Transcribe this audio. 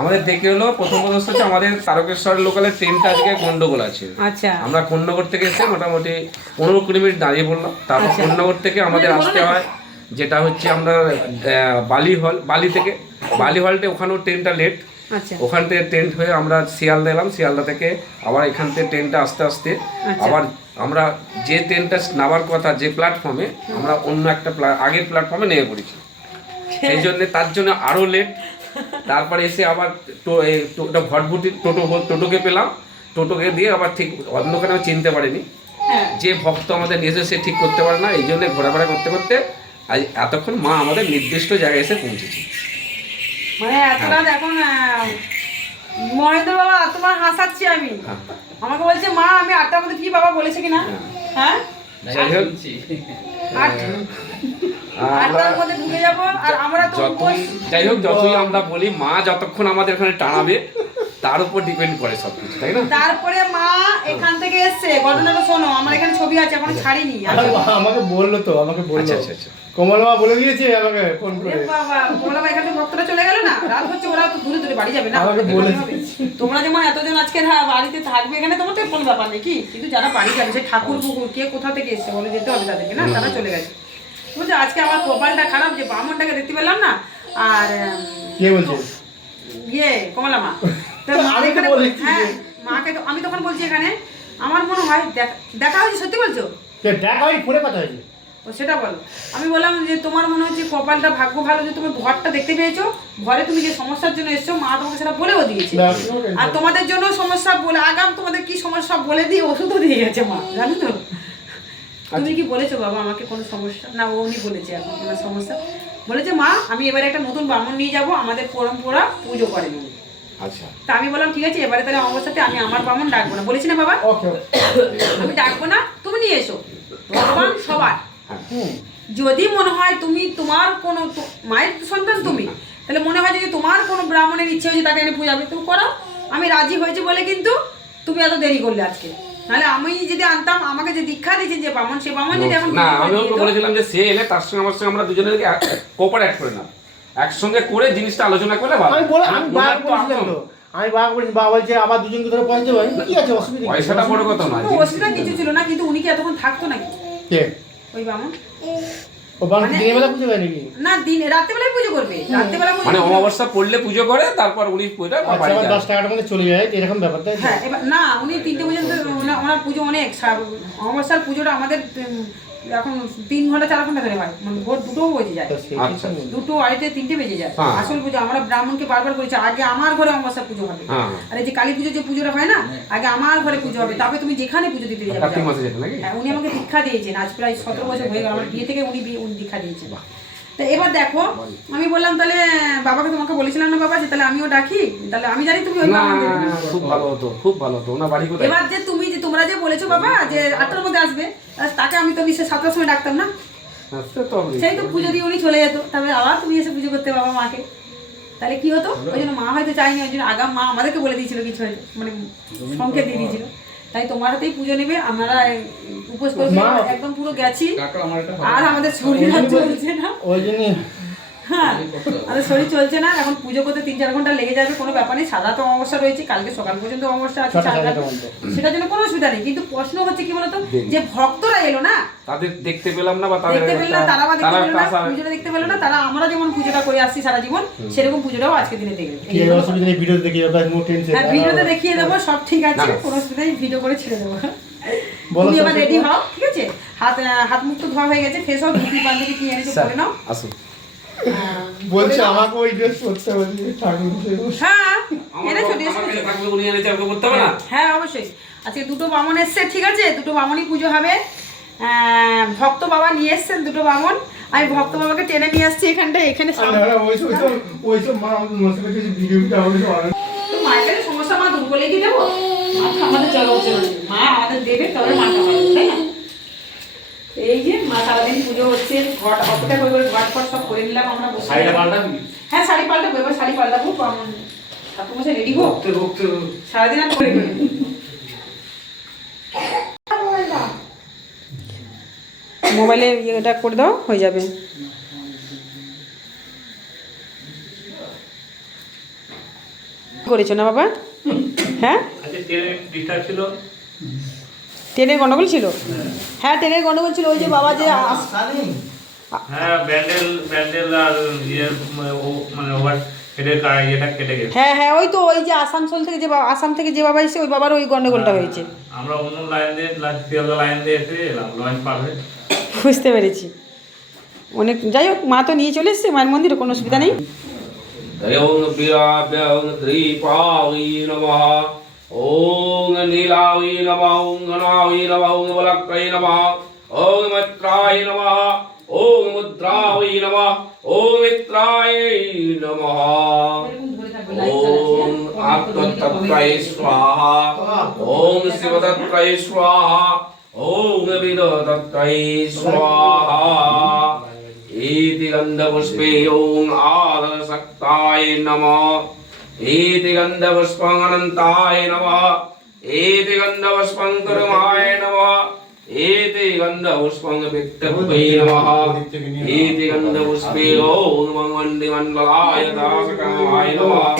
আমাদের দেখে হলো প্রথম কথা হচ্ছে আমাদের তারকেশ্বর লোকালের ট্রেনটা আজকে গন্ডগোল আছে। আচ্ছা। আমরা কোন্নগর থেকে এসে মোটামুটি পনেরো কুড়ি মিনিট দাঁড়িয়ে পড়লাম। তারপর আচ্ছা। কোন্নগর থেকে আমাদের আসতে হয় যেটা হচ্ছে আমরা বালি হল বালি থেকে। বালি হলটে ওখানেও ট্রেনটা লেট আচ্ছা। ওখান থেকে ট্রেন হয়ে আমরা শিয়ালদা এলাম। শিয়ালদা থেকে আবার এখান থেকে ট্রেনটা আস্তে আস্তে আচ্ছা। আবার আমরা যে ট্রেনটা নামার কথা যে প্ল্যাটফর্মে আমরা অন্য একটা আগের প্ল্যাটফর্মে নেমে পড়েছি। সেই জন্য তার জন্য আরও লেট তারপরে এসে আবার টো- এই টোটা ভটভুটি টোটো টোটোকে পেলাম। টোটোকে দিয়ে আবার ঠিক অন্ধকারে আমি চিনতে পারিনি। হ্যাঁ। যে ভক্ত আমাদের এসে সে ঠিক করতে পারে না এই জন্য ঘোরাফেরা করতে করতে আজ এতক্ষণ মা আমাদের নির্দিষ্ট জায়গায় এসে পৌঁছেছে। মানে এত রাত এখন মহেন্দ্র বাবা তোমার হাসাচ্ছি আমি। হ্যাঁ। আমাকে বলছে মা আমি আটটার মধ্যে কি বাবা বলেছে কিনা? হ্যাঁ। যাই হোক। যতই যাই হোক যতই আমরা বলি মা যতক্ষণ আমাদের এখানে টানাবে তার উপর ডিপেন্ড করে সব কিছু তাই না? তারপরে মা এখান থেকে এসছে ঘটনাটা শোনো আমার এখানে ছবি আছে এখন ছাড়িনি। আমাকে বলল তো আমাকে বলল। আচ্ছা আচ্ছা আচ্ছা। কমল মা বলে দিয়েছে আমাকে ফোন করে। বাবা এখান থেকে ভক্তরা চলে গেল না? রাত হচ্ছে ওরা তো দূরে দূরে বাড়ি যাবে না? আমাকে বলেছে। তোমরা যেমন এতজন আজকে হ্যাঁ বাড়িতে থাকবে এখানে তোমার তো কোনো ব্যাপার নেই কি? কিন্তু যারা বাড়ি যাবে সেই ঠাকুর পুকুর কে কোথা থেকে এসছে বলে যেতে হবে তাদেরকে না? তারা চলে গেছে। বুঝছ আজকে আমার কপালটা খারাপ যে বামনটাকে দেখতে পেলাম না আর কে বলছে? ইয়ে কমলা মা। হ্যাঁ মাকে আমি তখন বলছি এখানে আমার মনে হয় দেখ- হয়েছে সত্যি বলছো? দেখা হয় ফোনে কথা হয়েছে। ও সেটা বলো। আমি বললাম যে তোমার মনে হচ্ছে কপালটা ভাগ্য ভালো যে তুমি ঘরটা দেখতে পেয়েছ? ঘরে তুমি যে সমস্যার জন্য এসছো মা তোমাকে সেটা বলেও দিয়েছে। আর তোমাদের জন্য সমস্যা বলে আগাম তোমাদের কি সমস্যা বলে দিয়ে ওষুধও দিয়ে গেছে মা জানো তো? তুমি কি বলেছ বাবা আমাকে কোনো সমস্যা? না ও উনি বলেছে এখন আমার সমস্যা। বলেছে মা আমি এবারে একটা নতুন ব্রাহ্মণ নিয়ে যাব আমাদের পরম্পরা পুজো করেন উনি। আচ্ছা। তা আমি বললাম ঠিক আছে এবারে তাহলে সাথে আমি আমার ব্রাহ্মণ ডাকবো না। বলেছি না বাবা? আমি ডাকবো না তুমি নিয়ে এসো। ভগবান সবার। হুম যদি মনে হয় তুমি তোমার কোনো মায়ের সন্তান তুমি তাহলে মনে হয় যদি তোমার কোনো ব্রাহ্মণের ইচ্ছে হয়েছে তাকে এনে পূজাবে তুমি করো। আমি রাজি হয়েছি বলে কিন্তু তুমি এত দেরি করলে আজকে। নাহলে আমি যদি আনতাম আমাকে যে দীক্ষা দিয়েছেন যে বামন সে বামন যদি এখন না আমি ওকে বলেছিলাম যে সে এলে তার সঙ্গে আমার সঙ্গে আমরা দুজনে কোপারেট করে না একসঙ্গে করে জিনিসটা আলোচনা করলে ভালো। আমি বলে আমি তো বলেছিলাম তো। আমি বাবা বলেছি বাবা বলছে আবার দুজনকে ধরে পয়সা দেবো কি আছে অসুবিধা পয়সাটা বড় কথা না অসুবিধা কিছু ছিল না কিন্তু উনি কি এতক্ষণ থাকতো নাকি? কে? ওই ব্রাহ্মণ মানে- হয় না দিন রাত্রেবেলায় পুজো করবে। রাত্রেবেলা মানে অমাবস্যা পড়লে পুজো করে তারপর উনি পুজোটা আচ্ছা দশ মধ্যে চলে যায় এরকম ব্যাপার তো? হ্যাঁ এবার না উনি তিনটে পর্যন্ত ওনার পুজো অনেক অমাবস্যার পুজোটা আমাদের এখন তিন ঘণ্টা চার ঘণ্টা ধরে হয়। মানে ভোর দুটোও বেজে যায়। আচ্ছা। নেই। দুটো আড়াইটে তিনটে বেজে যায়। হ্যাঁ। আসল পুজো আমরা ব্রাহ্মণকে বারবার বলেছি আগে আমার ঘরে অমাবস্যা পুজো হবে। হ্যাঁ। আর এই যে কালী পুজো যে পুজোটা হয় না আগে আমার ঘরে পুজো হবে। তবে তুমি যেখানে পুজো দিতে যাবে হ্যাঁ উনি আমাকে দীক্ষা দিয়েছেন। আজ প্রায় সতেরো বছর হয়ে গেল আমার বিয়ে থেকে উনি বিয়ে- উনি দীক্ষা দিয়েছেন। তো এবার দেখো আমি বললাম তাহলে বাবাকে তোমাকে বলেছিলাম না বাবা যে তাহলে আমিও ডাকি? তাহলে আমি জানি তুমি ওই। খুব ভালো হতো খুব ভালো হতো। ওনার বাড়ি কোথায়? এবার যে তুমি যে তোমরা যে বলেছ বাবা যে আটটার মধ্যে আসবে তাকে আমি তো বিশ্বের সাতটার সময় ডাকতাম না। হ্যাঁ। সেই তো পুজো দিয়ে উনি চলে যেত। তারপরে আবার তুমি এসে পুজো করতে বাবা মাকে। তাহলে কি হতো? ওই জন্য মা হয়তো চাইনি ওই জন্য আগাম মা আমাদেরকে বলে দিয়েছিল কিছু হয়তো মানে সংকেত দিয়ে দিয়েছিল। তাই তোমার হাতেই পুজো নেবে আমরা উপোস করছি একদম পুরো গেছি। আর আমাদের শরীর চলছে না। ওই জন্য হ্যাঁ আমাদের শরীর চলছে না এখন পুজো করতে তিন চার ঘণ্টা লেগে যাবে কোনো ব্যাপার নেই সাদা তো অমাবস্যা রয়েছে কালকে সকাল পর্যন্ত অমাবস্যা আছে। সেটার জন্য কোনো অসুবিধা নেই কিন্তু প্রশ্ন হচ্ছে কি বলতো যে ভক্তরা এলো না? তাদের দেখতে পেলাম না বা তাদের দেখতে পেল না তারা বা দেখতে পেল না পুজোটা দেখতে পেল না তারা আমরা যেমন পুজোটা করে আসছি সারা জীবন সেরকম পুজোটাও আজকে দিনে দেখবে কি অসুবিধা নেই ভিডিও দেখি এবার হ্যাঁ ভিডিওতে দেখিয়ে দেবো সব ঠিক আছে। কোনো অসুবিধা নেই ভিডিও করে ছেড়ে দেবো। তুমি এবার রেডি? হও ঠিক আছে? হাত আহ, হাত মুখ তো ধোয়া হয়ে গেছে ফেস হও ধুতি পাঞ্জাবি কি এনেছো স্যার, নাও। আসুন। বলছে আমাকে ওই ড্রেস পরতে হবে ঠাকুর হ্যাঁ বাবা- ড্রেস থাকবে, উনি এনেছে, আমাকে করতে হবে না? হ্যাঁ অবশ্যই। আজকে দুটো বামন এসছে ঠিক আছে? দুটো বামনই পুজো হবে। ভক্ত বাবা নিয়ে এসছেন দুটো বামন। আমি ভক্ত বাবাকে টেনে নিয়ে আসছি এখানটা এখানে মায়ের সমস্যা মা দূর করলে কি দেবো? মা আমাদের চলো চলো মা আমাদের দেবে তবে মা খাওয়াবে তাই না? এই যে মা সারাদিন পুজো হচ্ছে ঘট অপেক্ষা করে করে ঘট ফট সব করে নিলাম আমরা বসে। হ্যাঁ শাড়ি পাল্টাবো এবার শাড়ি পাল্টাবো ঠাকুর মশাই রেডি হোক সারাদিন আর করে করে মোবাইলে ইয়েটা করে দাও হয়ে যাবে। করেছ না বাবা? হ্যাঁ? ডিস্টার্ব ছিল? ট্রেনের গন্ডগোল ছিল? হ্যাঁ ট্রেনের গন্ডগোল ছিল ওই যে বাবা যে হ্যাঁ ব্যান্ডেল ব্যান্ডেল আর ইয়ে ও মানে ওভার ইয়েটা কেটে গেছে। হ্যাঁ হ্যাঁ ওই তো ওই যে আসানসোল থেকে যে বাবা আসাম থেকে যে বাবা এসে ওই বাবার ওই গন্ডগোলটা হয়েছে। আমরা অন্য লাইন দিয়ে লাইন দিয়ে এসে এলাম লাইন পার হয়ে। বুঝতে পেরেছি। অনেক যাই হোক মা তো নিয়ে চলে এসছে মায়ের মন্দিরে কোনো অসুবিধা নেই? ओम नीलावी नमः ओं घनावी नमः ओं बलक्कई नमः ओं मित्राय नमः ओं मुद्रावी नमः ओं मित्राय नमः। ओम आत्मतत्त्वै स्वाहा, ओम शिवतत्त्वै स्वाहा, ओम विदतत्त्वै स्वाहा। इति गन्धपुष्पे ओं आदरसक्ताय नमः। ஏதி கந்த புஷ்பானந்தாய நம. ஏதி கந்த புஷ்பம் குருமாய நம. ஏதி கந்த புஷ்பம் பித்தப்பை நம. ஏதி கந்த புஷ்பேலோ உருமம் வண்டி மண்டலாய தாசகாய நம.